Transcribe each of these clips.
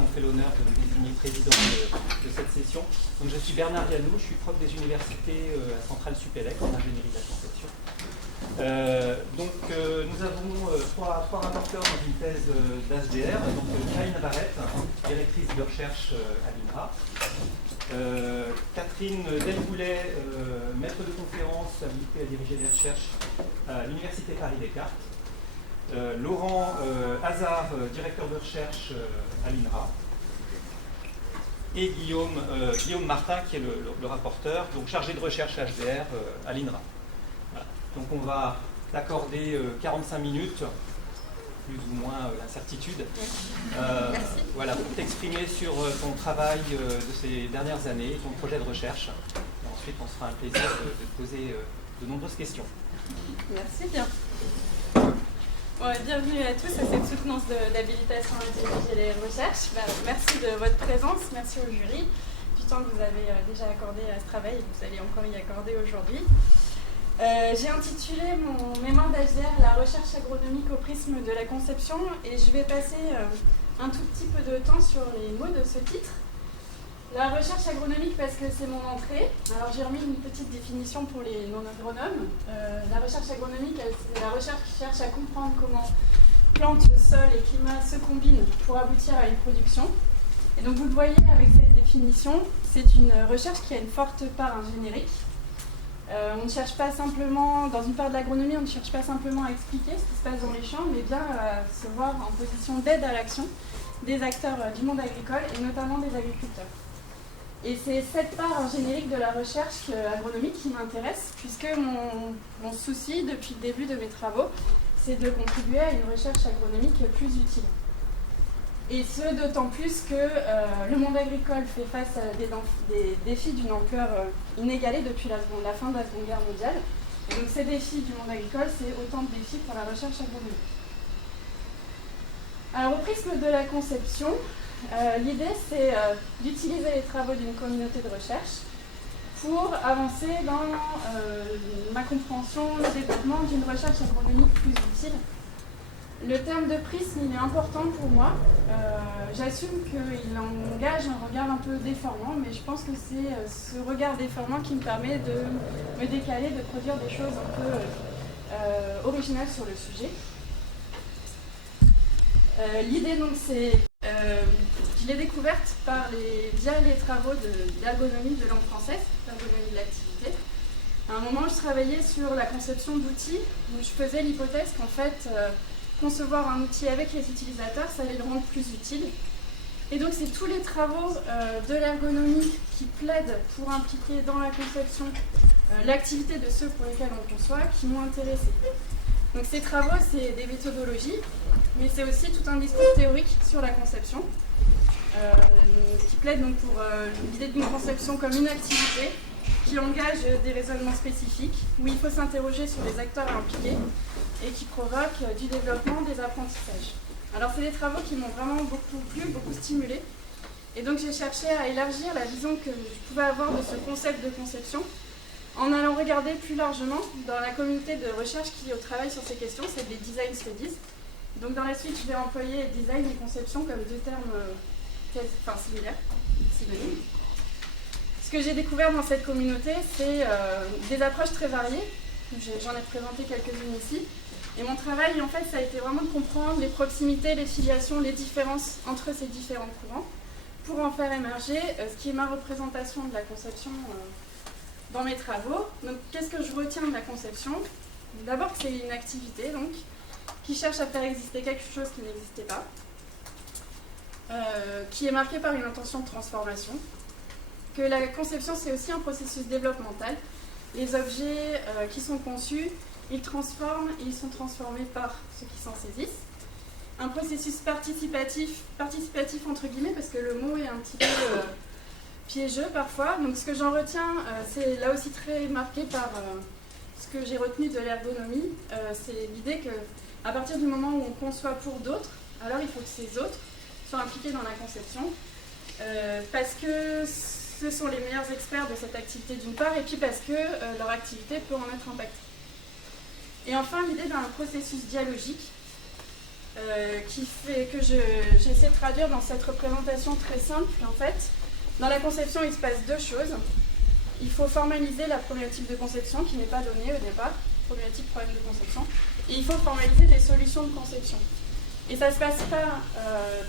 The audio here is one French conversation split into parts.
m'ont fait l'honneur de me désigner président de cette session. Donc, je suis Bernard Yanou, je suis prof des universités à Centrale Supélec en ingénierie de la conception. Nous avons trois rapporteurs dans une thèse d'HDR. Donc, Karine Barrette, directrice de recherche à l'INRA. Catherine Delboulet, maître de conférence habilitée à diriger les recherches à l'Université Paris-Descartes. Laurent Hazard, directeur de recherche à l'INRA. Et Guillaume Martin, qui est le rapporteur, donc chargé de recherche HDR à l'INRA. Voilà. Donc on va accorder 45 minutes, plus ou moins l'incertitude, voilà, pour t'exprimer sur ton travail de ces dernières années, ton projet de recherche. Et ensuite, on se fera un plaisir de te poser de nombreuses questions. Merci bien. Bon, bienvenue à tous à cette soutenance d'habilitation à diriger les recherches. Merci de votre présence, merci au jury du temps que vous avez déjà accordé à ce travail et que vous allez encore y accorder aujourd'hui. J'ai intitulé mon mémoire d'HDR « La recherche agronomique au prisme de la conception » et je vais passer un tout petit peu de temps sur les mots de ce titre. La recherche agronomique parce que c'est mon entrée. Alors j'ai remis une petite définition pour les non-agronomes. La recherche agronomique, c'est la recherche qui cherche à comprendre comment plantes, sol et climat se combinent pour aboutir à une production. Et donc vous le voyez avec cette définition, c'est une recherche qui a une forte part ingéniérique. On ne cherche pas simplement, dans une part de l'agronomie, on ne cherche pas simplement à expliquer ce qui se passe dans les champs, mais bien à se voir en position d'aide à l'action des acteurs du monde agricole et notamment des agriculteurs. Et c'est cette part ingéniérique de la recherche agronomique qui m'intéresse, puisque mon souci depuis le début de mes travaux, c'est de contribuer à une recherche agronomique plus utile. Et ce, d'autant plus que le monde agricole fait face à des défis d'une ampleur inégalée depuis la fin de la Seconde Guerre mondiale. Et donc ces défis du monde agricole, c'est autant de défis pour la recherche agronomique. Alors au prisme de la conception, l'idée c'est d'utiliser les travaux d'une communauté de recherche pour avancer dans ma compréhension, le développement d'une recherche agronomique plus utile. Le terme de prisme, il est important pour moi. J'assume qu'il engage un regard un peu déformant, mais je pense que c'est ce regard déformant qui me permet de me décaler, de produire des choses un peu originales sur le sujet. L'idée, donc, c'est... je l'ai découverte via les travaux d'ergonomie de langue française, d'ergonomie de l'activité. À un moment, je travaillais sur la conception d'outils, où je faisais l'hypothèse qu'en fait... concevoir un outil avec les utilisateurs, ça allait le rendre plus utile. Et donc c'est tous les travaux de l'ergonomie qui plaident pour impliquer dans la conception l'activité de ceux pour lesquels on conçoit qui m'ont intéressée. Donc ces travaux, c'est des méthodologies, mais c'est aussi tout un discours théorique sur la conception, qui plaide donc pour l'idée d'une conception comme une activité qui engage des raisonnements spécifiques, où il faut s'interroger sur les acteurs impliqués, et qui provoque du développement des apprentissages. Alors c'est des travaux qui m'ont vraiment beaucoup plu, beaucoup stimulé. Et donc j'ai cherché à élargir la vision que je pouvais avoir de ce concept de conception en allant regarder plus largement dans la communauté de recherche qui travaille sur ces questions, c'est les design studies. Donc dans la suite, je vais employer design et conception comme deux termes similaires, synonymes. Ce que j'ai découvert dans cette communauté, c'est des approches très variées. J'en ai présenté quelques-unes ici. Et mon travail, en fait, ça a été vraiment de comprendre les proximités, les filiations, les différences entre ces différents courants pour en faire émerger ce qui est ma représentation de la conception dans mes travaux. Donc, qu'est-ce que je retiens de la conception? D'abord, c'est une activité, donc, qui cherche à faire exister quelque chose qui n'existait pas, qui est marquée par une intention de transformation, que la conception, c'est aussi un processus développemental. Les objets qui sont conçus, ils transforment et ils sont transformés par ceux qui s'en saisissent. Un processus participatif entre guillemets, parce que le mot est un petit peu piégeux parfois. Donc ce que j'en retiens, c'est là aussi très marqué par ce que j'ai retenu de l'ergonomie. C'est l'idée qu'à partir du moment où on conçoit pour d'autres, alors il faut que ces autres soient impliqués dans la conception, parce que ce sont les meilleurs experts de cette activité d'une part, et puis parce que leur activité peut en être impactée. Et enfin, l'idée d'un processus dialogique que j'essaie de traduire dans cette représentation très simple. En fait, dans la conception, il se passe deux choses. Il faut formaliser la problématique de conception qui n'est pas donnée au départ, problématique, problème de conception, et il faut formaliser des solutions de conception. Et ça ne se passe pas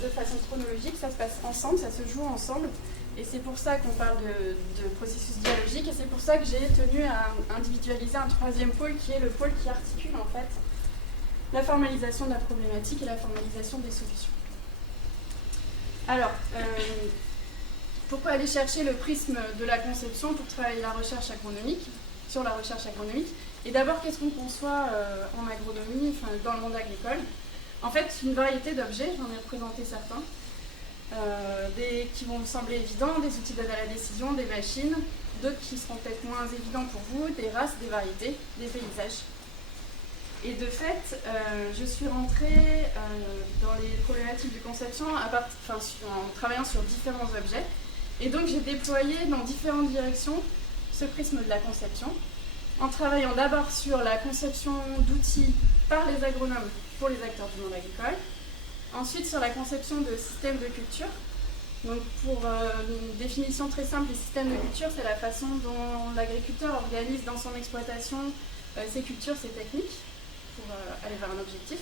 de façon chronologique, ça se passe ensemble, ça se joue ensemble. Et c'est pour ça qu'on parle de processus dialogique, et c'est pour ça que j'ai tenu à individualiser un troisième pôle qui est le pôle qui articule en fait la formalisation de la problématique et la formalisation des solutions. Alors, pourquoi aller chercher le prisme de la conception pour travailler la recherche agronomique, sur la recherche agronomique? Et d'abord, qu'est-ce qu'on conçoit en agronomie, enfin, dans le monde agricole? En fait, une variété d'objets, j'en ai représenté certains, qui vont me sembler évidents, des outils d'aide à la décision, des machines, d'autres qui seront peut-être moins évidents pour vous, des races, des variétés, des paysages. Et de fait, je suis rentrée dans les problématiques de conception en travaillant sur différents objets. Et donc j'ai déployé dans différentes directions ce prisme de la conception, en travaillant d'abord sur la conception d'outils par les agronomes pour les acteurs du monde agricole, ensuite sur la conception de systèmes de culture. Donc pour une définition très simple, les systèmes de culture, c'est la façon dont l'agriculteur organise dans son exploitation ses cultures, ses techniques, pour aller vers un objectif.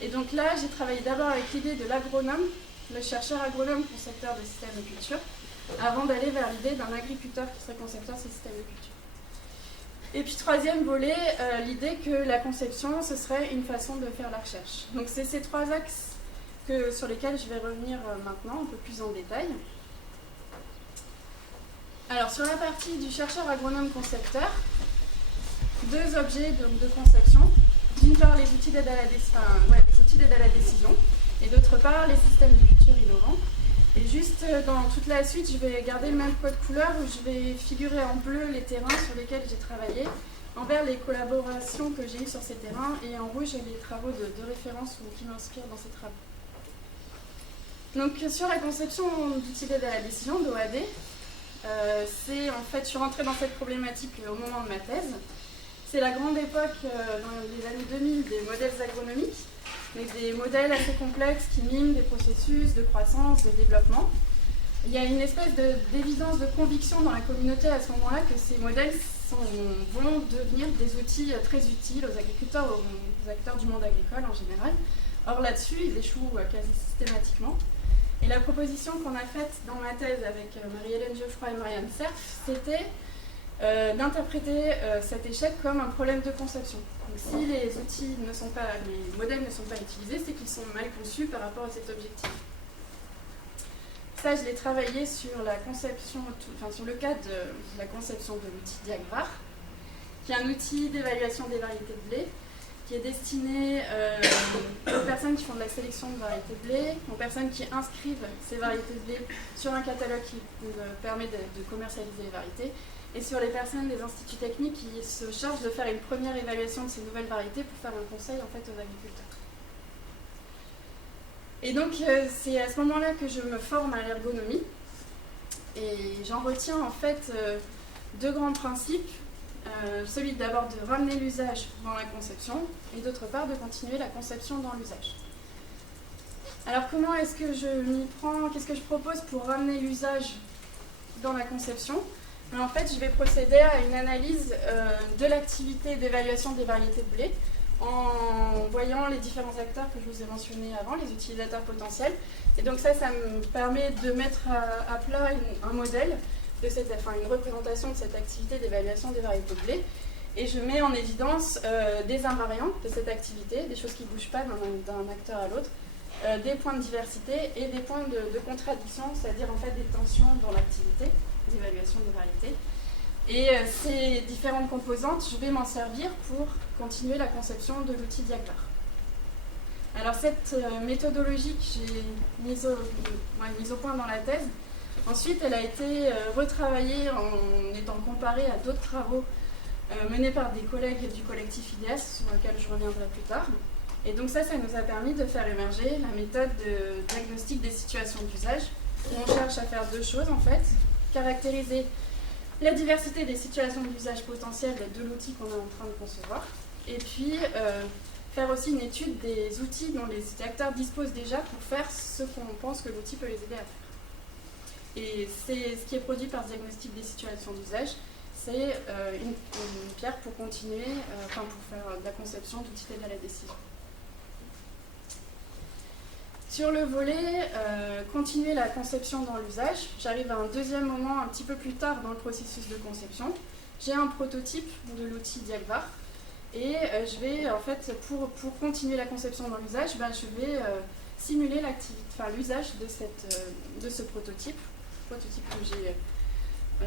Et donc là, j'ai travaillé d'abord avec l'idée de l'agronome, le chercheur agronome concepteur de systèmes de culture, avant d'aller vers l'idée d'un agriculteur qui serait concepteur de ces systèmes de culture. Et puis troisième volet, l'idée que la conception, ce serait une façon de faire la recherche. Donc c'est ces trois axes sur lesquels je vais revenir maintenant, un peu plus en détail. Alors sur la partie du chercheur agronome concepteur, deux objets de conception. D'une part, les outils d'aide à la décision, et d'autre part, les systèmes de culture innovants. Et juste dans toute la suite, je vais garder le même code couleur où je vais figurer en bleu les terrains sur lesquels j'ai travaillé, en vert les collaborations que j'ai eues sur ces terrains, et en rouge les travaux de référence qui m'inspirent dans ces travaux. Donc sur la conception d'outils d'aide à la décision, d'OAD, je suis rentrée dans cette problématique au moment de ma thèse. C'est la grande époque, dans les années 2000, des modèles agronomiques, avec des modèles assez complexes qui miment des processus de croissance, de développement. Il y a une espèce d'évidence, de conviction dans la communauté à ce moment-là que ces modèles vont devenir des outils très utiles aux agriculteurs, aux acteurs du monde agricole en général. Or là-dessus, ils échouent quasi systématiquement. Et la proposition qu'on a faite dans ma thèse avec Marie-Hélène Geoffroy et Marianne Cerf, c'était d'interpréter cet échec comme un problème de conception. Donc, si les modèles ne sont pas utilisés, c'est qu'ils sont mal conçus par rapport à cet objectif. Ça, je l'ai travaillé sur la conception, sur le cas de la conception de l'outil Diagvar, qui est un outil d'évaluation des variétés de blé, qui est destiné aux personnes qui font de la sélection de variétés de blé, aux personnes qui inscrivent ces variétés de blé sur un catalogue qui permet de commercialiser les variétés, et sur les personnes des instituts techniques qui se chargent de faire une première évaluation de ces nouvelles variétés pour faire un conseil en fait, aux agriculteurs. Et donc c'est à ce moment-là que je me forme à l'ergonomie, et j'en retiens en fait deux grands principes. Celui d'abord de ramener l'usage dans la conception, et d'autre part de continuer la conception dans l'usage. Alors comment est-ce que je m'y prends? Qu'est-ce que je propose pour ramener l'usage dans la conception? En fait, je vais procéder à une analyse de l'activité d'évaluation des variétés de blé en voyant les différents acteurs que je vous ai mentionnés avant, les utilisateurs potentiels. Et donc ça me permet de mettre à plat un modèle, une représentation de cette activité d'évaluation des variétés de blé. Et je mets en évidence des invariants de cette activité, des choses qui ne bougent pas d'un acteur à l'autre, des points de diversité et des points de contradiction, c'est-à-dire en fait des tensions dans l'activité d'évaluation des variétés. Et ces différentes composantes, je vais m'en servir pour continuer la conception de l'outil Diagvar. Alors cette méthodologie que j'ai mise au point dans la thèse, ensuite elle a été retravaillée en étant comparée à d'autres travaux menés par des collègues du collectif IDEAS, sur lequel je reviendrai plus tard. Et donc ça nous a permis de faire émerger la méthode de diagnostic des situations d'usage, où on cherche à faire deux choses en fait: caractériser la diversité des situations d'usage potentielles de l'outil qu'on est en train de concevoir, et puis faire aussi une étude des outils dont les acteurs disposent déjà pour faire ce qu'on pense que l'outil peut les aider à faire. Et c'est ce qui est produit par ce diagnostic des situations d'usage, c'est une pierre pour continuer, pour faire de la conception d'outils d'aide à la décision. Sur le volet continuer la conception dans l'usage, j'arrive à un deuxième moment un petit peu plus tard dans le processus de conception. J'ai un prototype de l'outil Diagvar et je vais, en fait, pour continuer la conception dans l'usage, je vais simuler l'usage de ce prototype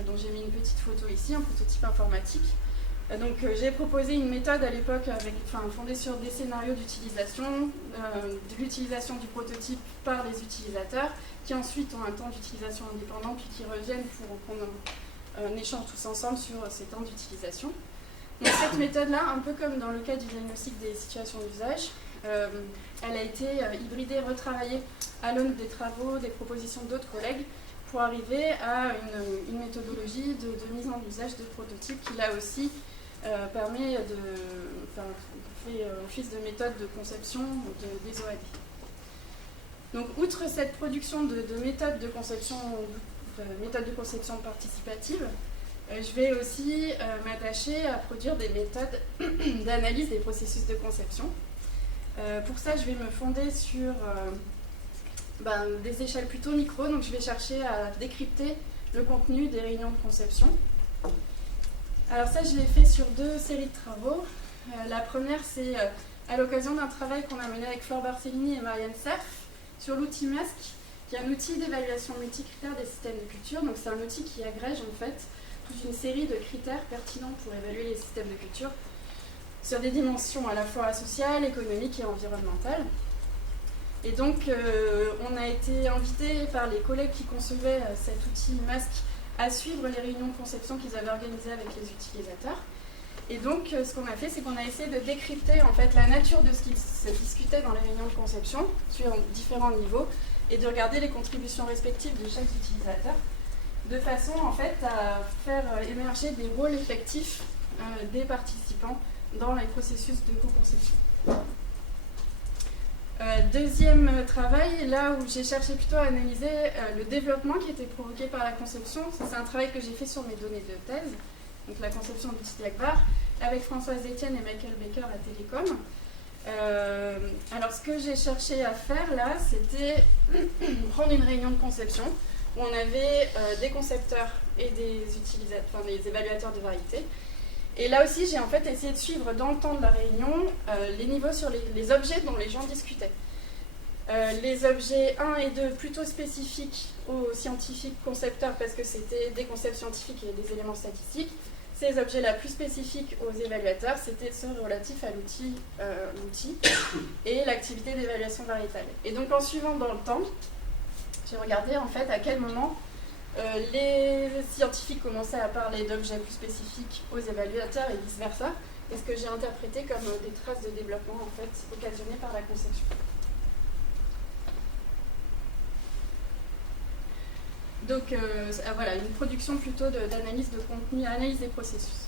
dont j'ai mis une petite photo ici, un prototype informatique. Donc j'ai proposé une méthode à l'époque fondée sur des scénarios d'utilisation, de l'utilisation du prototype par les utilisateurs, qui ensuite ont un temps d'utilisation indépendant, puis qui reviennent pour qu'on échange tous ensemble sur ces temps d'utilisation. Donc cette méthode-là, un peu comme dans le cas du diagnostic des situations d'usage, elle a été hybridée, retravaillée à l'aune des travaux, des propositions d'autres collègues, pour arriver à une méthodologie de mise en usage de prototypes qui, là aussi, permet fait office de méthode de conception des OAD. Donc, outre cette production de méthodes de conception participative, je vais aussi m'attacher à produire des méthodes d'analyse des processus de conception. Pour ça, je vais me fonder sur des échelles plutôt micro, donc je vais chercher à décrypter le contenu des réunions de conception. Alors ça, je l'ai fait sur 2 séries de travaux. La première, c'est à l'occasion d'un travail qu'on a mené avec Flore Barcellini et Marianne Cerf sur l'outil MASC, qui est un outil d'évaluation multicritère des systèmes de culture. Donc c'est un outil qui agrège en fait toute une série de critères pertinents pour évaluer les systèmes de culture sur des dimensions à la fois sociales, économiques et environnementales. Et donc, on a été invité par les collègues qui concevaient cet outil MASC à suivre les réunions de conception qu'ils avaient organisées avec les utilisateurs. Et donc, ce qu'on a fait, c'est qu'on a essayé de décrypter en fait la nature de ce qui se discutait dans les réunions de conception sur différents niveaux et de regarder les contributions respectives de chaque utilisateur, de façon en fait à faire émerger des rôles effectifs des participants dans les processus de co-conception. Deuxième travail, là où j'ai cherché plutôt à analyser le développement qui était provoqué par la conception. C'est un travail que j'ai fait sur mes données de thèse, donc la conception du site Diagvar, avec Françoise Etienne et Michael Baker à Télécom. Alors ce que j'ai cherché à faire là, c'était prendre une réunion de conception où on avait des concepteurs et des utilisateurs, des évaluateurs de variété. Et là aussi, j'ai en fait essayé de suivre dans le temps de la réunion les niveaux sur les objets dont les gens discutaient. Les objets 1 et 2 plutôt spécifiques aux scientifiques concepteurs parce que c'était des concepts scientifiques et des éléments statistiques. Ces objets-là plus spécifiques aux évaluateurs, c'était ceux relatifs à l'outil et l'activité d'évaluation variétale. Et donc en suivant dans le temps, j'ai regardé en fait à quel moment les scientifiques commençaient à parler d'objets plus spécifiques aux évaluateurs et vice-versa, et ce que j'ai interprété comme des traces de développement en fait, occasionnées par la conception. Donc voilà, une production plutôt d'analyse de contenu, analyse des processus.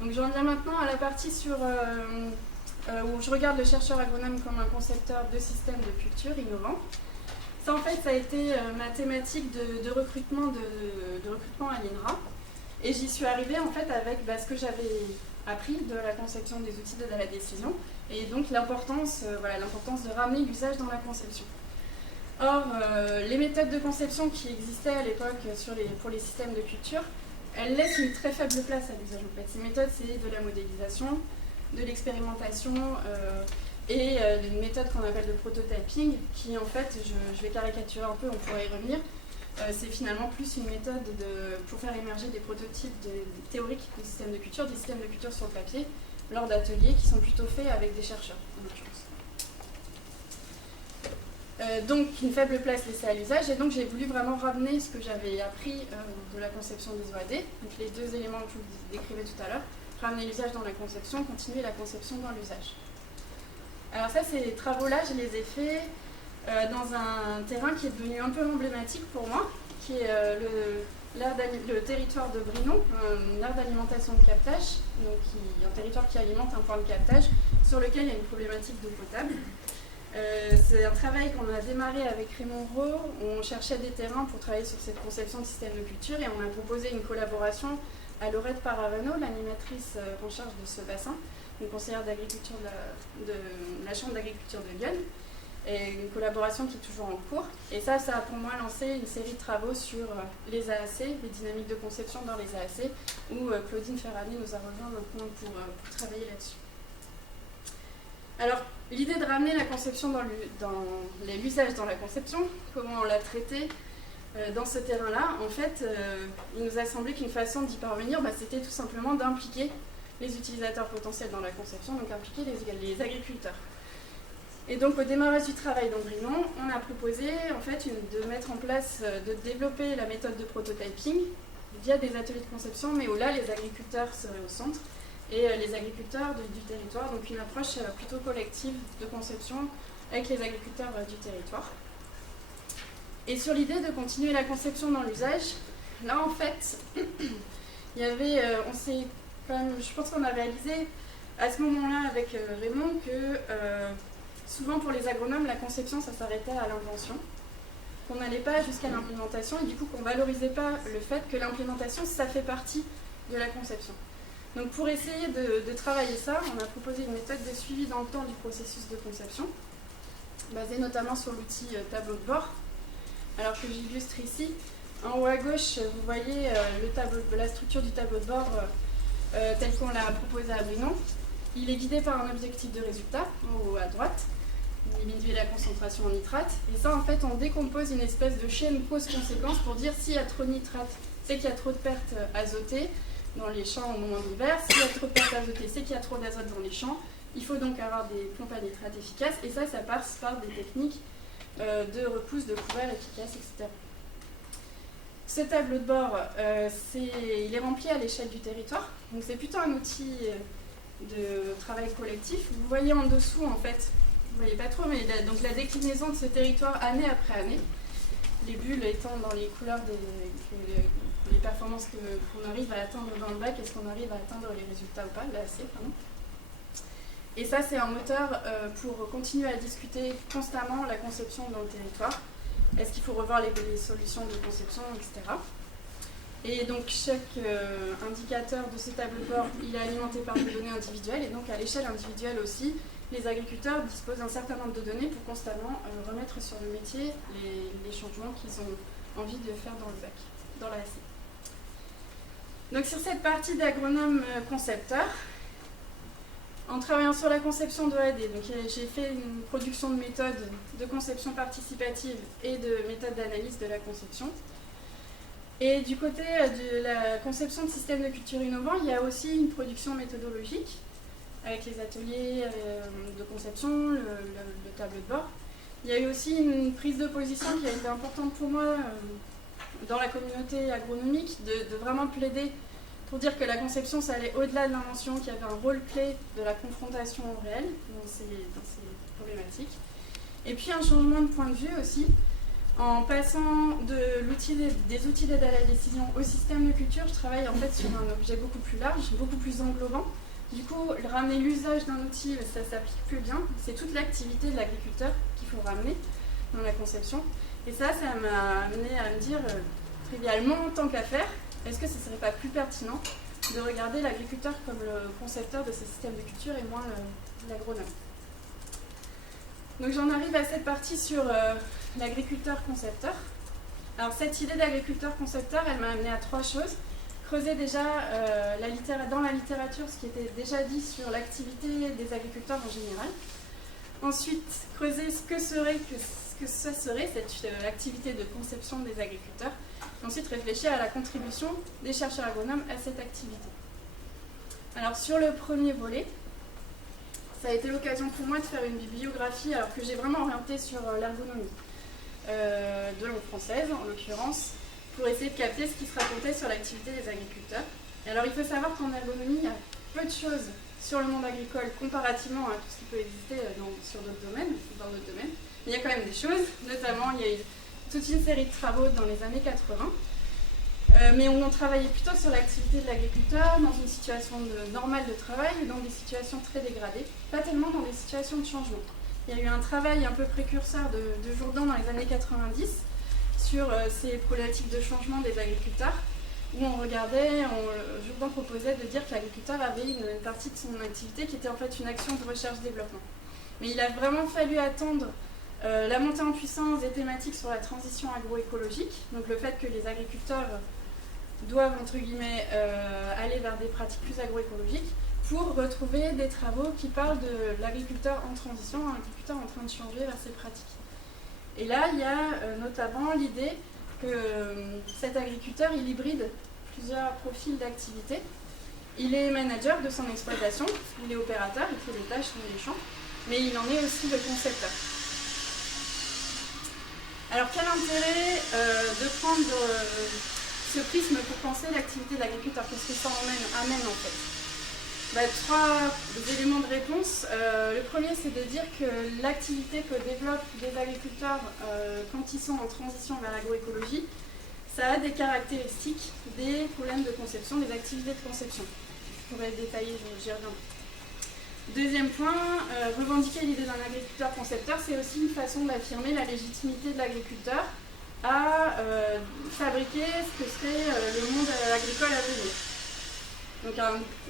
Donc j'en viens maintenant à la partie où je regarde le chercheur agronome comme un concepteur de systèmes de culture innovants. Ça, en fait, ça a été ma thématique de recrutement à l'INRA. Et j'y suis arrivée, en fait, avec ce que j'avais appris de la conception des outils d'aide à la décision. Et donc, l'importance de ramener l'usage dans la conception. Or, les méthodes de conception qui existaient à l'époque pour les systèmes de culture, elles laissent une très faible place à l'usage, en fait. Ces méthodes, c'est de la modélisation, de l'expérimentation, et une méthode qu'on appelle de prototyping, qui en fait, je vais caricaturer un peu, on pourrait y revenir, c'est finalement plus une méthode pour faire émerger des prototypes théoriques de systèmes de culture, des systèmes de culture sur le papier, lors d'ateliers qui sont plutôt faits avec des chercheurs, en l'occurrence. Donc une faible place laissée à l'usage, et donc j'ai voulu vraiment ramener ce que j'avais appris de la conception des OAD, donc les 2 éléments que je vous décrivais tout à l'heure, ramener l'usage dans la conception, continuer la conception dans l'usage. Alors ça, ces travaux-là, je les ai faits dans un terrain qui est devenu un peu emblématique pour moi, qui est le territoire de Brinon, une aire d'alimentation de captage, donc un territoire qui alimente un point de captage sur lequel il y a une problématique d'eau potable. C'est un travail qu'on a démarré avec Raymond Rowe. On cherchait des terrains pour travailler sur cette conception de système de culture et on a proposé une collaboration à Laurette Paravano, l'animatrice en charge de ce bassin, une conseillère d'agriculture de la Chambre d'agriculture de Lyon, et une collaboration qui est toujours en cours. Et ça a pour moi lancé une série de travaux sur les AAC, les dynamiques de conception dans les AAC, où Claudine Ferrari nous a rejoint maintenant pour travailler là-dessus. Alors, l'idée de ramener la conception dans l'usage dans la conception, comment on l'a traité dans ce terrain-là, en fait, il nous a semblé qu'une façon d'y parvenir, c'était tout simplement d'impliquer les utilisateurs potentiels dans la conception, donc impliquer les agriculteurs. Et donc au démarrage du travail d'Andrinon, on a proposé en fait de mettre en place, de développer la méthode de prototyping via des ateliers de conception, mais où là les agriculteurs seraient au centre et les agriculteurs du territoire, donc une approche plutôt collective de conception avec les agriculteurs du territoire. Et sur l'idée de continuer la conception dans l'usage, là en fait, il y avait, je pense qu'on a réalisé à ce moment-là avec Raymond que souvent pour les agronomes, la conception ça s'arrêtait à l'invention, qu'on n'allait pas jusqu'à l'implémentation et du coup qu'on ne valorisait pas le fait que l'implémentation ça fait partie de la conception. Donc pour essayer de travailler ça, on a proposé une méthode de suivi dans le temps du processus de conception, basée notamment sur l'outil tableau de bord. Alors que j'illustre ici, en haut à gauche, vous voyez la structure du tableau de bord tel qu'on l'a proposé à Brunon. Il est guidé par un objectif de résultat, en haut à droite, limiter la concentration en nitrate. Et ça, en fait, on décompose une espèce de chaîne cause-conséquence pour dire s'il y a trop de nitrate, c'est qu'il y a trop de pertes azotées dans les champs au moment de l'hiver. S'il y a trop de pertes azotées, c'est qu'il y a trop d'azote dans les champs. Il faut donc avoir des pompes à nitrate efficaces. Et ça passe par des techniques de repousse, de couvert efficaces, etc. Ce tableau de bord, il est rempli à l'échelle du territoire. Donc c'est plutôt un outil de travail collectif. Vous voyez en dessous, en fait, vous ne voyez pas trop, mais donc la déclinaison de ce territoire année après année. Les bulles étant dans les couleurs les performances qu'on arrive à atteindre dans le bac, est-ce qu'on arrive à atteindre les résultats ou pas, là c'est pardon. Et ça, c'est un moteur pour continuer à discuter constamment la conception dans le territoire. Est-ce qu'il faut revoir les solutions de conception, etc. Et donc, chaque indicateur de ce tableau de bord, il est alimenté par des données individuelles. Et donc, à l'échelle individuelle aussi, les agriculteurs disposent d'un certain nombre de données pour constamment remettre sur le métier les changements qu'ils ont envie de faire dans le bac, dans la AC. Donc, sur cette partie d'agronome concepteur, en travaillant sur la conception de AD, j'ai fait une production de méthodes de conception participative et de méthodes d'analyse de la conception. Et du côté de la conception de systèmes de culture innovants, il y a aussi une production méthodologique avec les ateliers de conception, le tableau de bord. Il y a eu aussi une prise de position qui a été importante pour moi dans la communauté agronomique, de vraiment plaider pour dire que la conception, ça allait au-delà de l'invention, qu'il y avait un rôle clé de la confrontation au réel dans ces problématiques. Et puis un changement de point de vue aussi, en passant des outils d'aide à la décision au système de culture, je travaille en fait sur un objet beaucoup plus large, beaucoup plus englobant. Du coup, ramener l'usage d'un outil, ça s'applique plus bien. C'est toute l'activité de l'agriculteur qu'il faut ramener dans la conception. Et ça m'a amené à me dire, trivialement, tant qu'à faire, est-ce que ce ne serait pas plus pertinent de regarder l'agriculteur comme le concepteur de ces systèmes de culture et moins l'agronome? Donc j'en arrive à cette partie sur l'agriculteur concepteur. Alors cette idée d'agriculteur concepteur, elle m'a amené à trois choses. Creuser déjà dans la littérature ce qui était déjà dit sur l'activité des agriculteurs en général. Ensuite, creuser ce que ça serait cette activité de conception des agriculteurs. Ensuite, réfléchir à la contribution des chercheurs agronomes à cette activité. Alors, sur le premier volet, ça a été l'occasion pour moi de faire une bibliographie, alors que j'ai vraiment orienté sur l'ergonomie de langue française, en l'occurrence, pour essayer de capter ce qui se racontait sur l'activité des agriculteurs. Et alors, il faut savoir qu'en ergonomie, il y a peu de choses sur le monde agricole comparativement à tout ce qui peut exister dans d'autres domaines. Mais il y a quand même des choses, notamment il y a eu toute une série de travaux dans les années 80 Mais on travaillait plutôt sur l'activité de l'agriculteur dans une situation normale de travail ou dans des situations très dégradées, pas tellement dans des situations de changement. Il y a eu un travail un peu précurseur de Jourdan dans les années 90 sur ces problématiques de changement des agriculteurs, où on regardait, Jourdan proposait de dire que l'agriculteur avait une partie de son activité qui était en fait une action de recherche-développement. Mais il a vraiment fallu attendre la montée en puissance des thématiques sur la transition agroécologique, donc le fait que les agriculteurs doivent, entre guillemets, aller vers des pratiques plus agroécologiques pour retrouver des travaux qui parlent de l'agriculteur en transition, un agriculteur en train de changer vers ces pratiques. Et là, il y a notamment l'idée que cet agriculteur, il hybride plusieurs profils d'activité. Il est manager de son exploitation, il est opérateur, il fait des tâches dans les champs, mais il en est aussi le concepteur. Alors quel intérêt de prendre ce prisme pour penser l'activité de l'agriculteur? Qu'est-ce que ça amène en fait? Trois éléments de réponse. Le premier, c'est de dire que l'activité que développent des agriculteurs quand ils sont en transition vers l'agroécologie, ça a des caractéristiques des problèmes de conception, des activités de conception. Je pourrais détailler, j'y reviendrai. Deuxième point, revendiquer l'idée d'un agriculteur concepteur, c'est aussi une façon d'affirmer la légitimité de l'agriculteur à fabriquer ce que serait le monde agricole à venir. Donc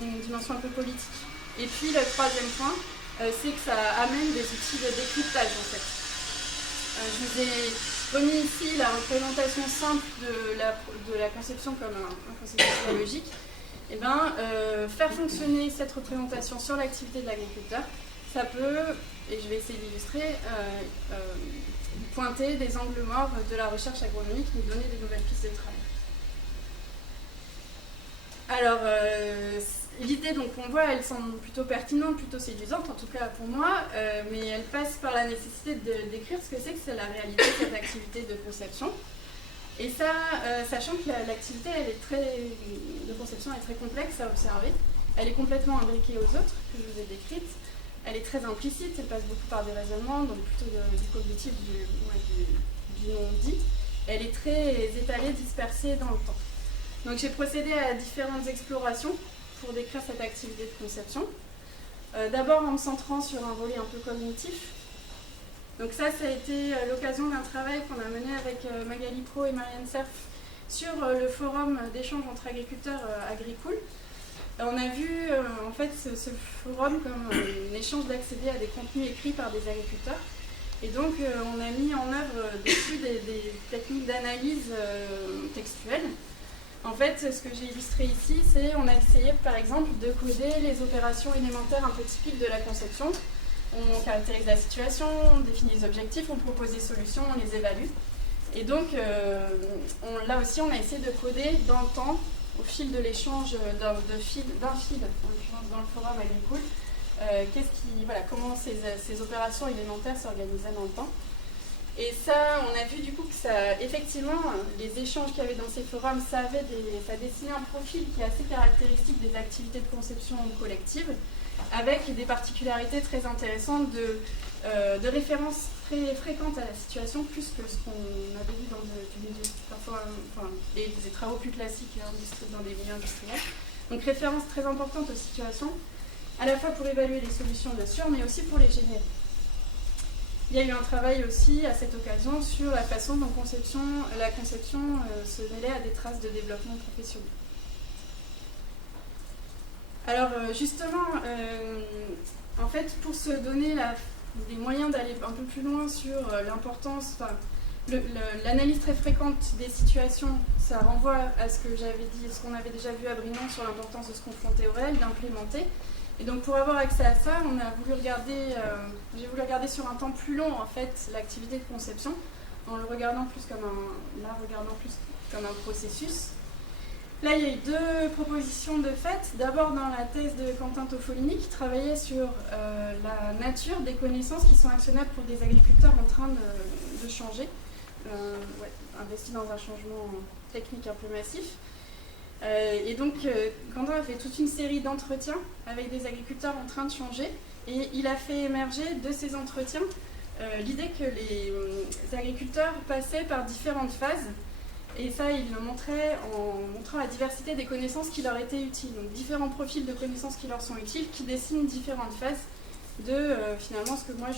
une dimension un peu politique. Et puis le troisième point, c'est que ça amène des outils de décryptage en fait. Je vous ai remis ici la représentation simple de la conception comme un processus biologique. Et faire fonctionner cette représentation sur l'activité de l'agriculteur, ça peut, et je vais essayer d'illustrer, pointer des angles morts de la recherche agronomique, nous donner des nouvelles pistes de travail. Alors, l'idée, donc on voit, elle semble plutôt pertinente, plutôt séduisante, en tout cas pour moi, mais elle passe par la nécessité de décrire ce que c'est la réalité de cette activité de conception. Et ça, sachant que l'activité de conception est très complexe à observer, elle est complètement imbriquée aux autres, que je vous ai décrites, elle est très implicite, elle passe beaucoup par des raisonnements, donc plutôt du cognitif, du non-dit, elle est très étalée, dispersée dans le temps. Donc j'ai procédé à différentes explorations pour décrire cette activité de conception, d'abord en me centrant sur un volet un peu cognitif. Donc ça a été l'occasion d'un travail qu'on a mené avec Magali Pro et Marianne Cerf sur le forum d'échange entre agriculteurs Agricool. On a vu en fait ce forum comme un échange d'accéder à des contenus écrits par des agriculteurs. Et donc on a mis en œuvre dessus des techniques d'analyse textuelle. En fait, ce que j'ai illustré ici, c'est on a essayé par exemple de coder les opérations élémentaires un peu typiques de la conception. On caractérise la situation, on définit les objectifs, on propose des solutions, on les évalue. Et donc, là aussi, on a essayé de coder dans le temps, au fil de l'échange d'un fil, en l'occurrence dans le forum agricole, comment ces opérations élémentaires s'organisaient dans le temps. Et ça, on a vu du coup que ça, effectivement, les échanges qu'il y avait dans ces forums, ça dessinait un profil qui est assez caractéristique des activités de conception collective, avec des particularités très intéressantes de références très fréquentes à la situation, plus que ce qu'on avait vu dans des travaux plus classiques dans des milieux industriels. Donc références très importantes aux situations, à la fois pour évaluer les solutions bien sûr, mais aussi pour les générer. Il y a eu un travail aussi à cette occasion sur la façon dont la conception se mêlait à des traces de développement professionnel. Alors justement, en fait, pour se donner les moyens d'aller un peu plus loin sur l'importance, l'analyse très fréquente des situations, ça renvoie à ce que j'avais dit, ce qu'on avait déjà vu à Brinon sur l'importance de se confronter au réel, d'implémenter. Et donc pour avoir accès à ça, j'ai voulu regarder sur un temps plus long en fait l'activité de conception, en le regardant plus comme un processus. Là, il y a eu deux propositions de fait. D'abord dans la thèse de Quentin Toffolini qui travaillait sur la nature des connaissances qui sont actionnables pour des agriculteurs en train de changer, investis dans un changement technique un peu massif. Et donc, Quentin a fait toute une série d'entretiens avec des agriculteurs en train de changer et il a fait émerger de ces entretiens l'idée que les agriculteurs passaient par différentes phases Et ça, ils le montraient en montrant la diversité des connaissances qui leur étaient utiles. Donc différents profils de connaissances qui leur sont utiles, qui dessinent différentes phases de finalement ce que moi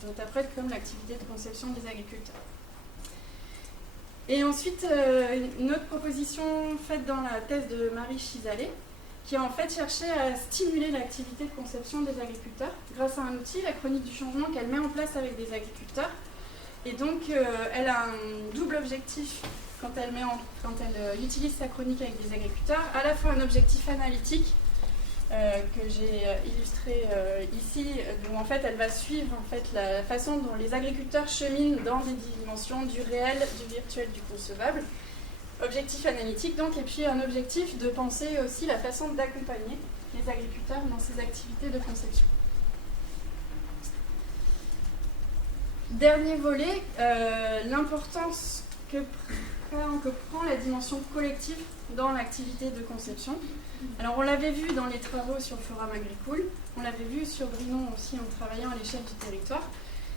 j'interprète comme l'activité de conception des agriculteurs. Et ensuite, une autre proposition faite dans la thèse de Marie Chizalet, qui a en fait cherché à stimuler l'activité de conception des agriculteurs grâce à un outil, la chronique du changement, qu'elle met en place avec des agriculteurs. Et donc, elle a un double objectif quand elle utilise sa chronique avec des agriculteurs, à la fois un objectif analytique, que j'ai illustré ici, où en fait elle va suivre en fait, la façon dont les agriculteurs cheminent dans des dimensions du réel, du virtuel, du concevable. Objectif analytique donc, et puis un objectif de penser aussi la façon d'accompagner les agriculteurs dans ces activités de conception. Dernier volet, l'importance que prend la dimension collective dans l'activité de conception. Alors on l'avait vu dans les travaux sur le Forum Agricool, on l'avait vu sur Brinon aussi en travaillant à l'échelle du territoire,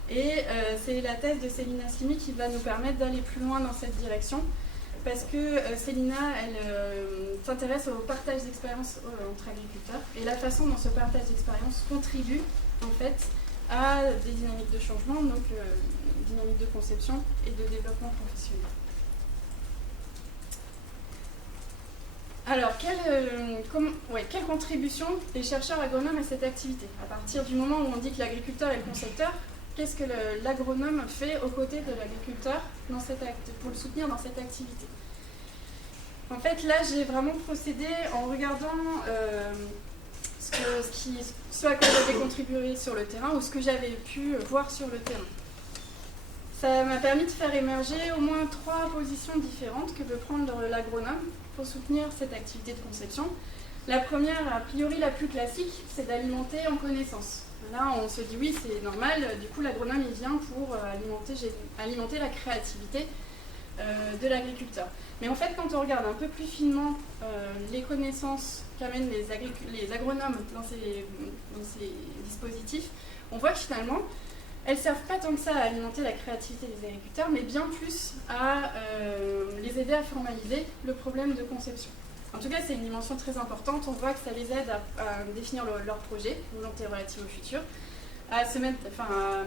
et c'est la thèse de Célina Slimy qui va nous permettre d'aller plus loin dans cette direction, parce que Célina, elle s'intéresse au partage d'expériences entre agriculteurs, et la façon dont ce partage d'expériences contribue en fait à des dynamiques de changement, donc dynamiques de conception et de développement professionnel. Alors, quelle contribution des chercheurs agronomes à cette activité? À partir du moment où on dit que l'agriculteur est le concepteur, qu'est-ce que l'agronome fait aux côtés de l'agriculteur pour le soutenir dans cette activité? En fait, là, j'ai vraiment procédé en regardant ce à quoi j'avais contribué sur le terrain ou ce que j'avais pu voir sur le terrain. Ça m'a permis de faire émerger au moins 3 positions différentes que peut prendre l'agronome pour soutenir cette activité de conception. La première, a priori la plus classique, c'est d'alimenter en connaissance. Là, on se dit oui, c'est normal, du coup l'agronome il vient pour alimenter la créativité de l'agriculteur. Mais en fait, quand on regarde un peu plus finement les connaissances qu'amènent les agronomes dans ces dispositifs, on voit que finalement, elles ne servent pas tant que ça à alimenter la créativité des agriculteurs, mais bien plus à les aider à formaliser le problème de conception. En tout cas, c'est une dimension très importante. On voit que ça les aide à définir leur projet, volonté relative au futur, à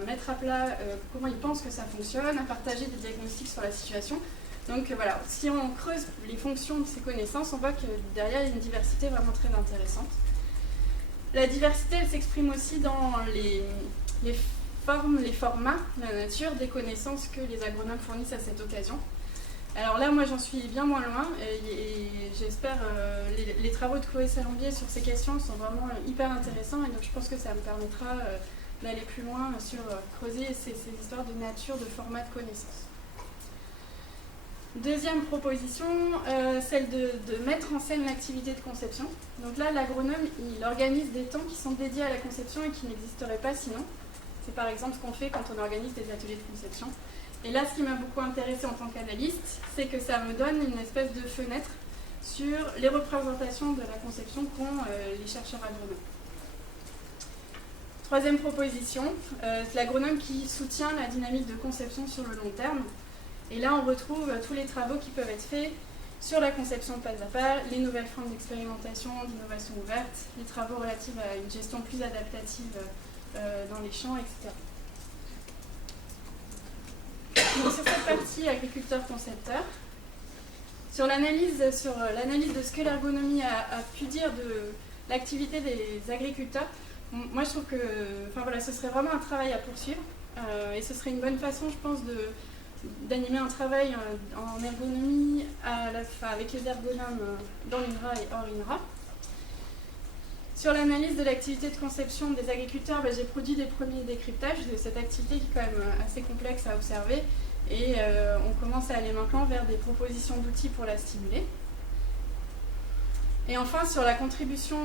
mettre à plat comment ils pensent que ça fonctionne, à partager des diagnostics sur la situation. Donc voilà, si on creuse les fonctions de ces connaissances, on voit que derrière, il y a une diversité vraiment très intéressante. La diversité, elle s'exprime aussi dans les formes, les formats, la nature des connaissances que les agronomes fournissent à cette occasion. Alors là, moi, j'en suis bien moins loin et j'espère les travaux de Chloé Salambier sur ces questions sont vraiment hyper intéressants et donc je pense que ça me permettra d'aller plus loin sur creuser ces histoires de nature, de format de connaissances. Deuxième proposition, celle de mettre en scène l'activité de conception. Donc là, l'agronome, il organise des temps qui sont dédiés à la conception et qui n'existeraient pas sinon. C'est par exemple ce qu'on fait quand on organise des ateliers de conception. Et là, ce qui m'a beaucoup intéressée en tant qu'analyste, c'est que ça me donne une espèce de fenêtre sur les représentations de la conception qu'ont les chercheurs agronomes. Troisième proposition, c'est l'agronome qui soutient la dynamique de conception sur le long terme. Et là, on retrouve tous les travaux qui peuvent être faits sur la conception pas à pas, les nouvelles formes d'expérimentation, d'innovation ouverte, les travaux relatifs à une gestion plus adaptative dans les champs, etc. Donc, sur cette partie agriculteur-concepteur, sur l'analyse de ce que l'ergonomie a pu dire de l'activité des agriculteurs, moi je trouve que ce serait vraiment un travail à poursuivre et ce serait une bonne façon, je pense, d'animer un travail en ergonomie avec les ergonomes dans l'INRA et hors INRA. Sur l'analyse de l'activité de conception des agriculteurs, j'ai produit des premiers décryptages de cette activité qui est quand même assez complexe à observer et on commence à aller maintenant vers des propositions d'outils pour la stimuler. Et enfin, sur la contribution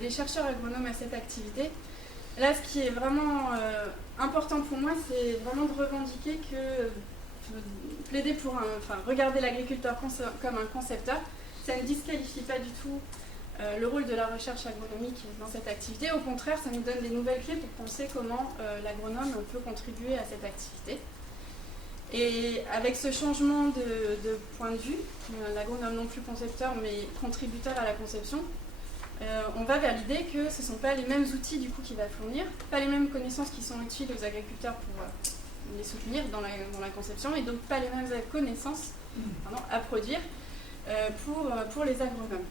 des chercheurs agronomes à cette activité, là ce qui est vraiment important pour moi, c'est vraiment de revendiquer que plaider pour regarder l'agriculteur comme un concepteur, ça ne disqualifie pas du tout le rôle de la recherche agronomique dans cette activité. Au contraire, ça nous donne des nouvelles clés pour penser comment l'agronome peut contribuer à cette activité. Et avec ce changement de point de vue, l'agronome non plus concepteur mais contributeur à la conception, on va vers l'idée que ce ne sont pas les mêmes outils du coup qu'il va fournir, pas les mêmes connaissances qui sont utiles aux agriculteurs pour les soutenir dans la conception, et donc pas les mêmes connaissances à produire pour les agronomes.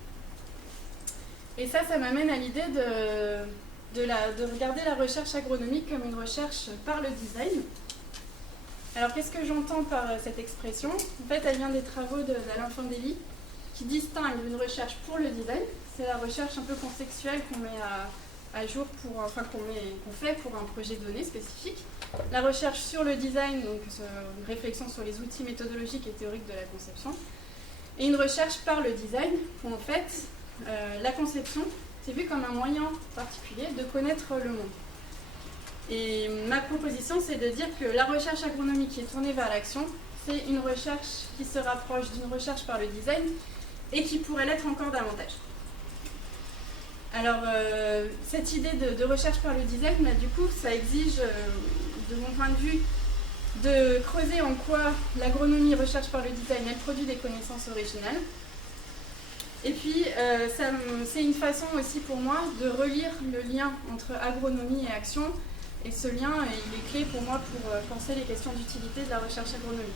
Et ça m'amène à l'idée de regarder la recherche agronomique comme une recherche par le design. Alors qu'est-ce que j'entends par cette expression? En fait, elle vient des travaux d'Alain Fandeli, qui distingue une recherche pour le design, c'est la recherche un peu contextuelle qu'on met à jour, qu'on fait pour un projet donné spécifique. La recherche sur le design, donc une réflexion sur les outils méthodologiques et théoriques de la conception. Et une recherche par le design, où en fait, la conception, c'est vu comme un moyen particulier de connaître le monde. Et ma proposition, c'est de dire que la recherche agronomique qui est tournée vers l'action, c'est une recherche qui se rapproche d'une recherche par le design et qui pourrait l'être encore davantage. Alors, cette idée de recherche par le design, du coup, ça exige, de mon point de vue, de creuser en quoi l'agronomie recherche par le design, elle produit des connaissances originales. Et puis, c'est une façon aussi pour moi de relire le lien entre agronomie et action. Et ce lien, il est clé pour moi pour penser les questions d'utilité de la recherche agronomique.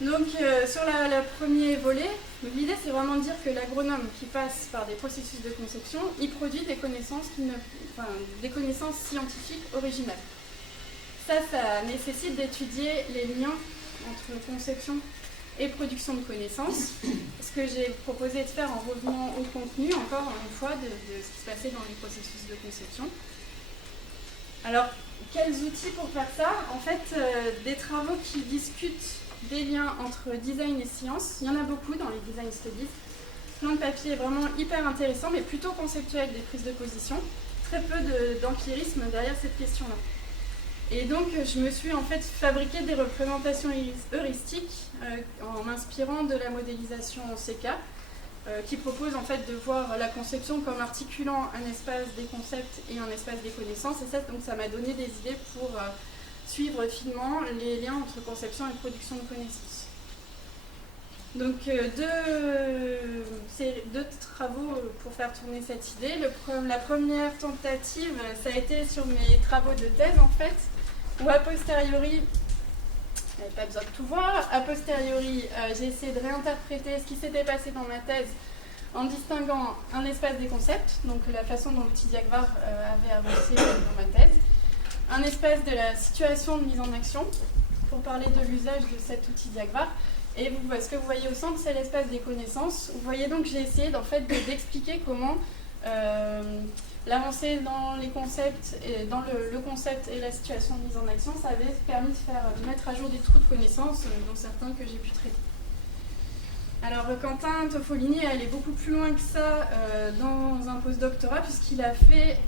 Donc, sur le premier volet, l'idée c'est vraiment de dire que l'agronome qui passe par des processus de conception, il produit des connaissances, des connaissances scientifiques originales. Ça nécessite d'étudier les liens entre conception et production de connaissances. Ce que j'ai proposé de faire en revenant au contenu, encore une fois, de ce qui se passait dans les processus de conception. Alors, quels outils pour faire ça? En fait, des travaux qui discutent des liens entre design et science, il y en a beaucoup dans les design studies. Plein de papiers vraiment hyper intéressants, mais plutôt conceptuels des prises de position. Très peu d'empirisme derrière cette question-là. Et donc, je me suis en fait fabriqué des représentations heuristiques en m'inspirant de la modélisation CK, qui propose en fait de voir la conception comme articulant un espace des concepts et un espace des connaissances. Et donc, ça m'a donné des idées pour suivre finement les liens entre conception et production de connaissances. Donc, deux travaux pour faire tourner cette idée. La première tentative, ça a été sur mes travaux de thèse en fait, où a posteriori, je n'avais pas besoin de tout voir, a posteriori, j'ai essayé de réinterpréter ce qui s'était passé dans ma thèse en distinguant un espace des concepts, donc la façon dont l'outil Diagvar avait avancé dans ma thèse, un espace de la situation de mise en action, pour parler de l'usage de cet outil Diagvar, et ce que vous voyez au centre, c'est l'espace des connaissances. Vous voyez donc, j'ai essayé d'expliquer comment l'avancée dans les concepts, et dans le concept et la situation de mise en action, ça avait permis de mettre à jour des trous de connaissances, dont certains que j'ai pu traiter. Alors Quentin Tofolini est allé beaucoup plus loin que ça dans un post-doctorat, puisqu'il a fait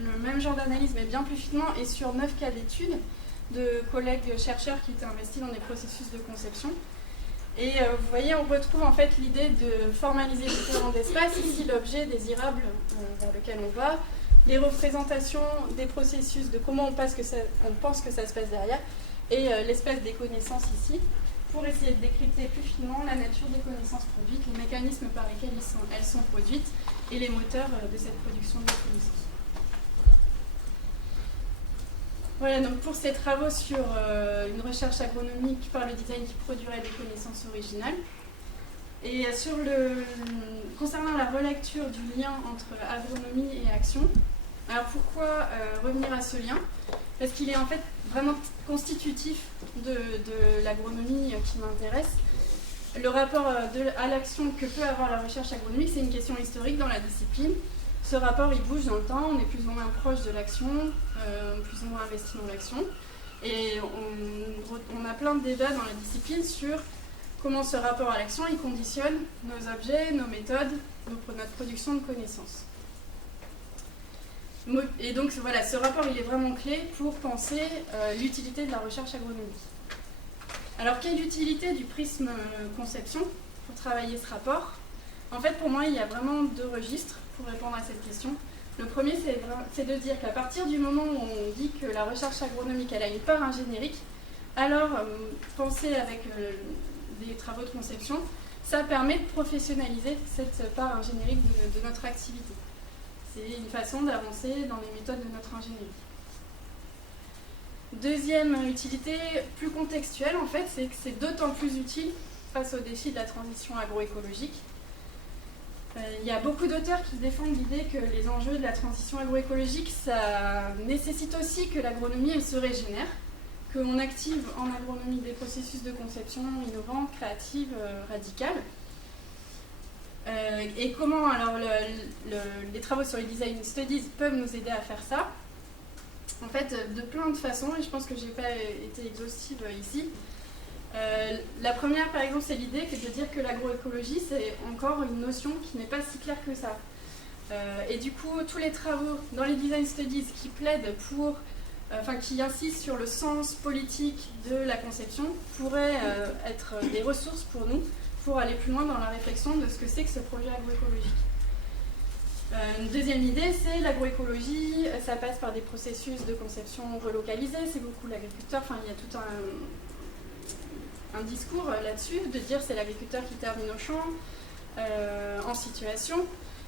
le même genre d'analyse, mais bien plus finement, et sur 9 cas d'études de collègues chercheurs qui étaient investis dans des processus de conception. Et vous voyez, on retrouve en fait l'idée de formaliser différents espaces, ici l'objet désirable vers lequel on va, les représentations des processus, de comment on pense que ça se passe derrière, et l'espace des connaissances ici, pour essayer de décrypter plus finement la nature des connaissances produites, les mécanismes par lesquels elles sont produites, et les moteurs de cette production de connaissances. Voilà, donc pour ces travaux sur une recherche agronomique par le design qui produirait des connaissances originales. Et concernant la relecture du lien entre agronomie et action, alors pourquoi revenir à ce lien? Parce qu'il est en fait vraiment constitutif de l'agronomie qui m'intéresse. Le rapport à l'action que peut avoir la recherche agronomique, c'est une question historique dans la discipline. Ce rapport, il bouge dans le temps, on est plus ou moins proche de l'action, plus ou moins investi dans l'action. Et on a plein de débats dans la discipline sur comment ce rapport à l'action, il conditionne nos objets, nos méthodes, notre production de connaissances. Et donc voilà, ce rapport, il est vraiment clé pour penser l'utilité de la recherche agronomique. Alors, quelle utilité du prisme conception pour travailler ce rapport? En fait, pour moi, il y a vraiment deux registres pour répondre à cette question. Le premier, c'est de dire qu'à partir du moment où on dit que la recherche agronomique elle a une part ingénierique, alors penser avec des travaux de conception, ça permet de professionnaliser cette part ingénierique de notre activité. C'est une façon d'avancer dans les méthodes de notre ingénierie. Deuxième utilité, plus contextuelle en fait, c'est que c'est d'autant plus utile face aux défis de la transition agroécologique. Il y a beaucoup d'auteurs qui défendent l'idée que les enjeux de la transition agroécologique, ça nécessite aussi que l'agronomie elle se régénère, qu'on active en agronomie des processus de conception innovants, créatifs, radicales. Et comment alors les travaux sur les design studies peuvent nous aider à faire ça? En fait, de plein de façons, et je pense que je n'ai pas été exhaustive ici. La première, par exemple, c'est l'idée de dire que l'agroécologie, c'est encore une notion qui n'est pas si claire que ça. Et du coup, tous les travaux dans les design studies qui plaident pour, qui insistent sur le sens politique de la conception, pourraient être des ressources pour nous, pour aller plus loin dans la réflexion de ce que c'est que ce projet agroécologique. Une deuxième idée, c'est l'agroécologie, ça passe par des processus de conception relocalisés, c'est beaucoup l'agriculteur, il y a tout un discours là-dessus, de dire c'est l'agriculteur qui termine au champ, en situation.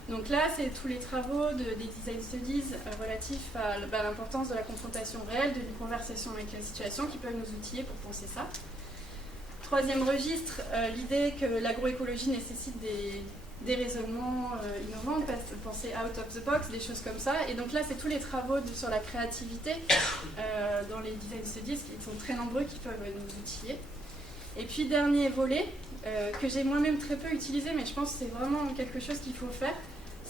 Donc là, c'est tous les travaux des design studies relatifs à l'importance de la confrontation réelle, de la conversation avec la situation qui peuvent nous outiller pour penser ça. Troisième registre, l'idée que l'agroécologie nécessite des raisonnements innovants, penser out of the box, des choses comme ça. Et donc là, c'est tous les travaux sur la créativité dans les design studies, qui sont très nombreux, qui peuvent nous outiller. Et puis, dernier volet, que j'ai moi-même très peu utilisé, mais je pense que c'est vraiment quelque chose qu'il faut faire,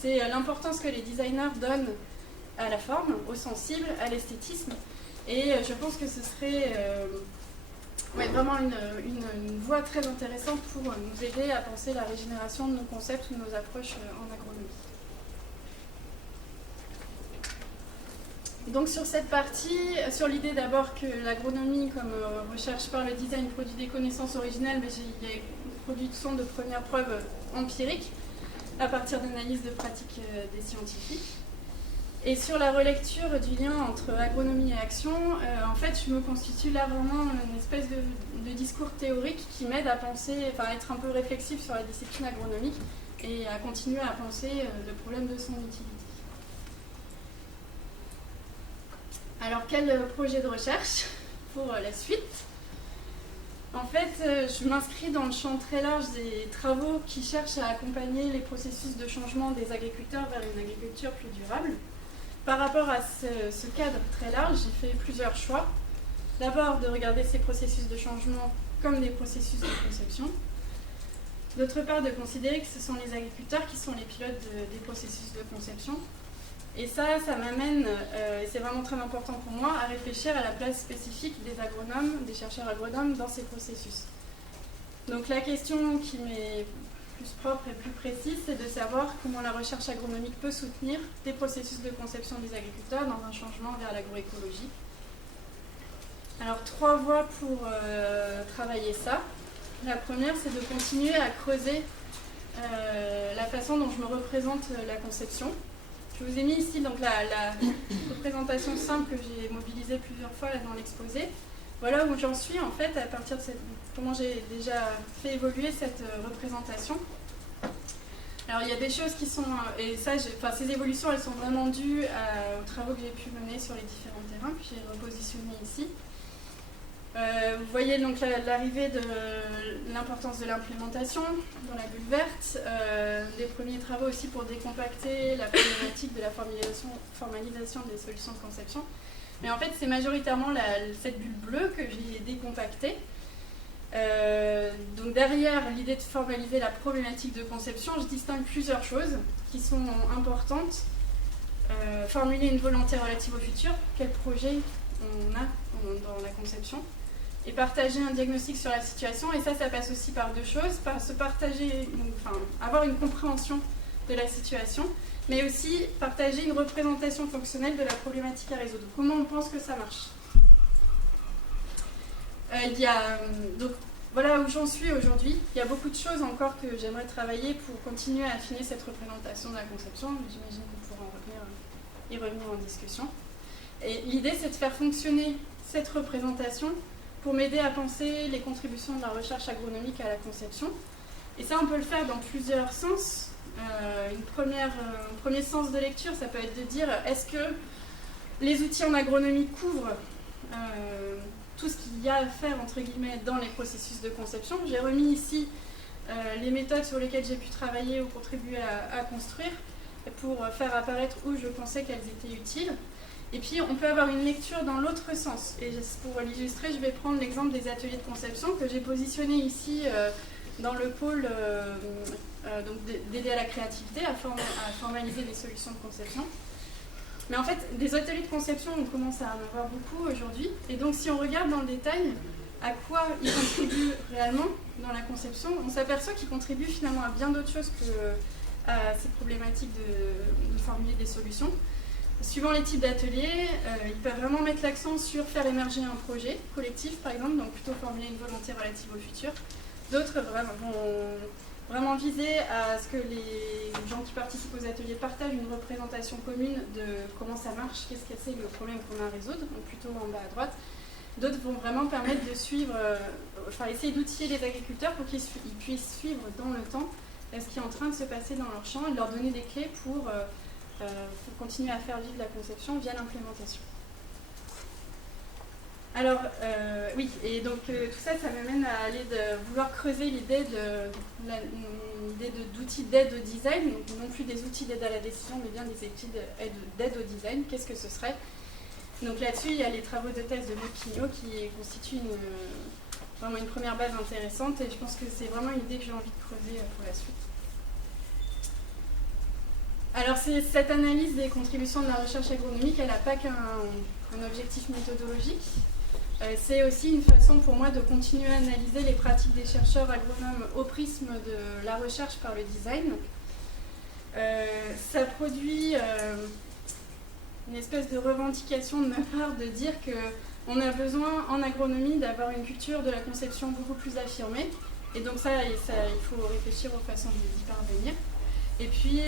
c'est l'importance que les designers donnent à la forme, au sensible, à l'esthétisme. Et je pense que ce serait vraiment une voie très intéressante pour nous aider à penser la régénération de nos concepts ou de nos approches en agronomie. Donc sur cette partie, sur l'idée d'abord que l'agronomie comme recherche par le design produit des connaissances originelles, mais il y a une production de premières preuves empiriques à partir d'analyses de pratiques des scientifiques. Et sur la relecture du lien entre agronomie et action, en fait, je me constitue là vraiment une espèce de discours théorique qui m'aide à penser, à être un peu réflexif sur la discipline agronomique et à continuer à penser le problème de son utilité. Alors, quel projet de recherche pour la suite? En fait, je m'inscris dans le champ très large des travaux qui cherchent à accompagner les processus de changement des agriculteurs vers une agriculture plus durable. Par rapport à ce cadre très large, j'ai fait plusieurs choix. D'abord, de regarder ces processus de changement comme des processus de conception. D'autre part, de considérer que ce sont les agriculteurs qui sont les pilotes des processus de conception. Et ça m'amène, et c'est vraiment très important pour moi, à réfléchir à la place spécifique des agronomes, des chercheurs agronomes dans ces processus. Donc la question qui m'est plus propre et plus précise, c'est de savoir comment la recherche agronomique peut soutenir des processus de conception des agriculteurs dans un changement vers l'agroécologie. Alors 3 voies pour travailler ça. La première, c'est de continuer à creuser la façon dont je me représente la conception. Je vous ai mis ici donc, la représentation simple que j'ai mobilisée plusieurs fois là, dans l'exposé. Voilà où j'en suis en fait à partir de comment j'ai déjà fait évoluer cette représentation. Alors il y a des choses qui sont, et ça, ces évolutions elles sont vraiment dues aux travaux que j'ai pu mener sur les différents terrains que j'ai repositionnés ici. Vous voyez donc l'arrivée de l'importance de l'implémentation dans la bulle verte, des premiers travaux aussi pour décompacter la problématique de la formalisation des solutions de conception. Mais en fait, c'est majoritairement cette bulle bleue que j'ai décompactée. Donc derrière l'idée de formaliser la problématique de conception, je distingue plusieurs choses qui sont importantes. Formuler une volonté relative au futur, quel projet on a dans la conception, et partager un diagnostic sur la situation, et ça passe aussi par 2 choses, par se partager, avoir une compréhension de la situation, mais aussi partager une représentation fonctionnelle de la problématique à résoudre. Comment on pense que ça marche? Donc voilà où j'en suis aujourd'hui. Il y a beaucoup de choses encore que j'aimerais travailler pour continuer à affiner cette représentation de la conception, mais j'imagine qu'on pourra en revenir y revenir en discussion. Et l'idée, c'est de faire fonctionner cette représentation pour m'aider à penser les contributions de la recherche agronomique à la conception. Et ça, on peut le faire dans plusieurs sens. Un premier sens de lecture, ça peut être de dire, est-ce que les outils en agronomie couvrent tout ce qu'il y a à faire, entre guillemets, dans les processus de conception. J'ai remis ici les méthodes sur lesquelles j'ai pu travailler ou contribuer à construire pour faire apparaître où je pensais qu'elles étaient utiles. Et puis, on peut avoir une lecture dans l'autre sens. Et pour l'illustrer, je vais prendre l'exemple des ateliers de conception que j'ai positionné ici dans le pôle d'aider à la créativité, à formaliser des solutions de conception. Mais en fait, des ateliers de conception, on commence à en avoir beaucoup aujourd'hui. Et donc, si on regarde dans le détail à quoi ils contribuent réellement dans la conception, on s'aperçoit qu'ils contribuent finalement à bien d'autres choses qu'à ces problématiques de formuler des solutions. Suivant les types d'ateliers, ils peuvent vraiment mettre l'accent sur faire émerger un projet collectif, par exemple, donc plutôt formuler une volonté relative au futur. D'autres vont vraiment viser à ce que les gens qui participent aux ateliers partagent une représentation commune de comment ça marche, qu'est-ce que c'est le problème qu'on a à résoudre, donc plutôt en bas à droite. D'autres vont vraiment permettre de suivre, essayer d'outiller les agriculteurs pour qu'ils puissent suivre dans le temps ce qui est en train de se passer dans leur champ et de leur donner des clés pour continuer à faire vivre la conception via l'implémentation. Alors, oui, et donc tout ça, ça m'amène à aller vouloir creuser l'idée d'outils d'aide au design, donc non plus des outils d'aide à la décision, mais bien des outils d'aide au design. Qu'est-ce que ce serait? Donc là-dessus, il y a les travaux de thèse de Maud Pignot qui constituent vraiment une première base intéressante, et je pense que c'est vraiment une idée que j'ai envie de creuser pour la suite. Alors, cette analyse des contributions de la recherche agronomique, elle n'a pas qu'un objectif méthodologique. C'est aussi une façon pour moi de continuer à analyser les pratiques des chercheurs agronomes au prisme de la recherche par le design. Ça produit une espèce de revendication de ma part de dire qu'on a besoin en agronomie d'avoir une culture de la conception beaucoup plus affirmée. Et donc ça, il faut réfléchir aux façons d'y parvenir. Et puis,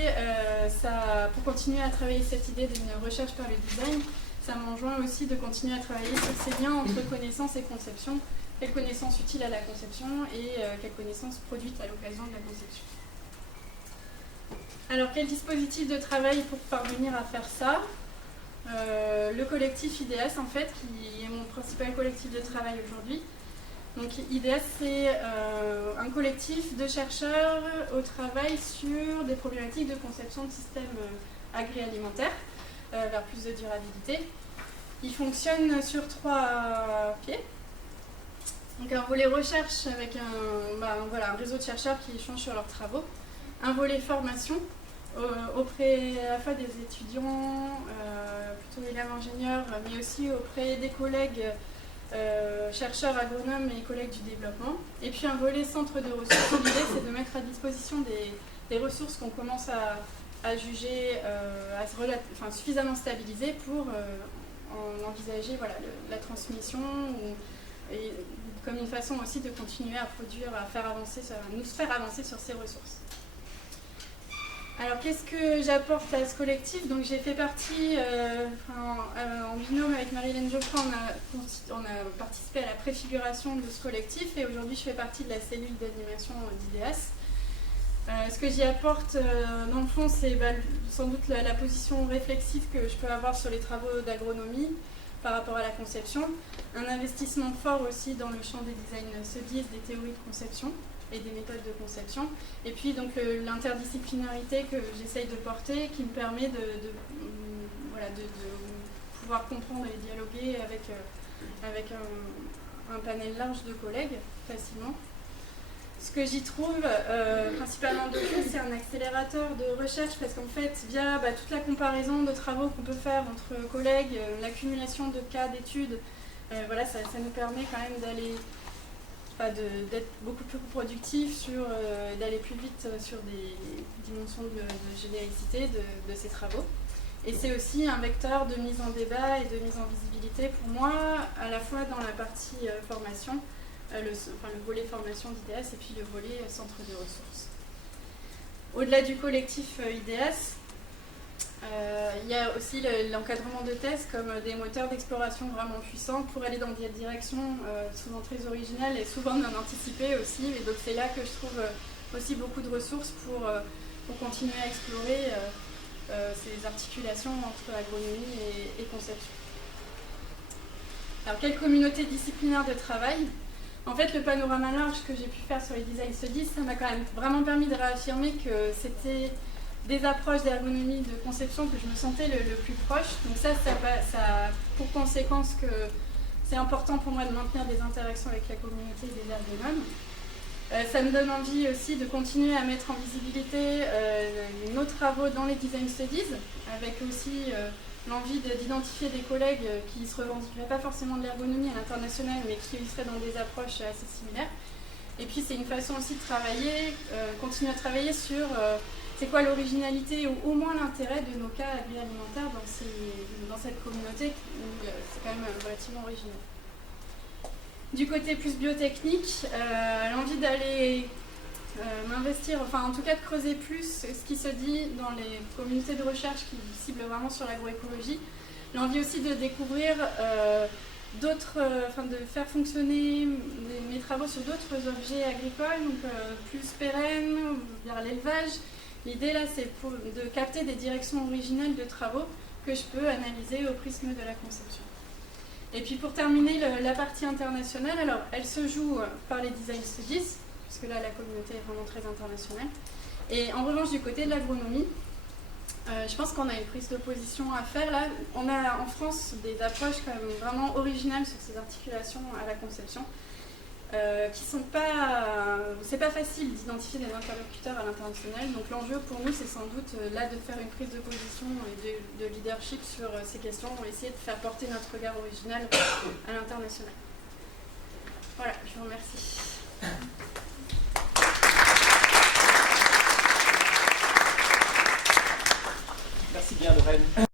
pour continuer à travailler cette idée d'une recherche par le design, ça m'enjoint aussi de continuer à travailler sur ces liens entre connaissance et conception, quelles connaissances utiles à la conception et quelles connaissances produites à l'occasion de la conception. Alors, quel dispositif de travail pour parvenir à faire ça? Le collectif IDS, en fait, qui est mon principal collectif de travail aujourd'hui. Donc IDS, c'est un collectif de chercheurs au travail sur des problématiques de conception de systèmes agroalimentaires vers plus de durabilité. Il fonctionne sur 3 pieds. Donc un volet recherche avec un réseau de chercheurs qui échangent sur leurs travaux. Un volet formation auprès à la fois des étudiants, plutôt élèves ingénieurs, mais aussi auprès des collègues chercheurs agronomes et collègues du développement. Et puis un volet centre de ressources. L'idée, c'est de mettre à disposition des ressources qu'on commence à juger suffisamment stabilisées pour en envisager la transmission et comme une façon aussi de continuer à produire, nous faire avancer sur ces ressources. Alors, qu'est-ce que j'apporte à ce collectif? Donc, j'ai fait partie, en binôme avec Marie-Hélène Geoffroy, on a participé à la préfiguration de ce collectif et aujourd'hui, je fais partie de la cellule d'animation d'IDS. Ce que j'y apporte, dans le fond, c'est sans doute la position réflexive que je peux avoir sur les travaux d'agronomie par rapport à la conception. Un investissement fort aussi dans le champ des design studies, des théories de conception et des méthodes de conception. Et puis donc l'interdisciplinarité que j'essaye de porter qui me permet de pouvoir comprendre et dialoguer avec un panel large de collègues facilement. Ce que j'y trouve principalement de plus, c'est un accélérateur de recherche parce qu'en fait, via toute la comparaison de travaux qu'on peut faire entre collègues, l'accumulation de cas d'études, ça nous permet quand même d'être beaucoup plus productif, d'aller plus vite sur des dimensions de généricité de ces travaux. Et c'est aussi un vecteur de mise en débat et de mise en visibilité pour moi, à la fois dans la partie formation, le volet formation d'IDS et puis le volet centre de ressources. Au-delà du collectif IDS, Il y a aussi l'encadrement de thèse comme des moteurs d'exploration vraiment puissants pour aller dans des directions souvent très originales et souvent non anticipées aussi. Et donc c'est là que je trouve aussi beaucoup de ressources pour continuer à explorer ces articulations entre agronomie et conception. Alors, quelle communauté disciplinaire de travail? En fait, le panorama large que j'ai pu faire sur les design studies, ça m'a quand même vraiment permis de réaffirmer que c'était des approches d'ergonomie de conception que je me sentais le plus proche. Donc ça a pour conséquence que c'est important pour moi de maintenir des interactions avec la communauté des ergonomes. Ça me donne envie aussi de continuer à mettre en visibilité nos travaux dans les design studies, avec aussi l'envie d'identifier des collègues qui ne se revendiqueraient pas forcément de l'ergonomie à l'international, mais qui seraient dans des approches assez similaires. Et puis c'est une façon aussi de travailler, continuer à travailler sur c'est quoi l'originalité ou au moins l'intérêt de nos cas agroalimentaires dans cette communauté où c'est quand même relativement original. Du côté plus biotechnique, l'envie d'aller m'investir, enfin en tout cas de creuser plus ce qui se dit dans les communautés de recherche qui ciblent vraiment sur l'agroécologie. L'envie aussi de découvrir de faire fonctionner mes travaux sur d'autres objets agricoles, donc plus pérennes, vers l'élevage. L'idée là c'est de capter des directions originales de travaux que je peux analyser au prisme de la conception. Et puis pour terminer la partie internationale, alors elle se joue par les design studies, puisque là la communauté est vraiment très internationale. Et en revanche du côté de l'agronomie, je pense qu'on a une prise de position à faire là. On a en France des approches quand même vraiment originales sur ces articulations à la conception, qui sont pas... c'est pas facile d'identifier des interlocuteurs à l'international, donc l'enjeu pour nous c'est sans doute là de faire une prise de position et de leadership sur ces questions pour essayer de faire porter notre regard original à l'international. Voilà, je vous remercie. Merci bien Lorraine.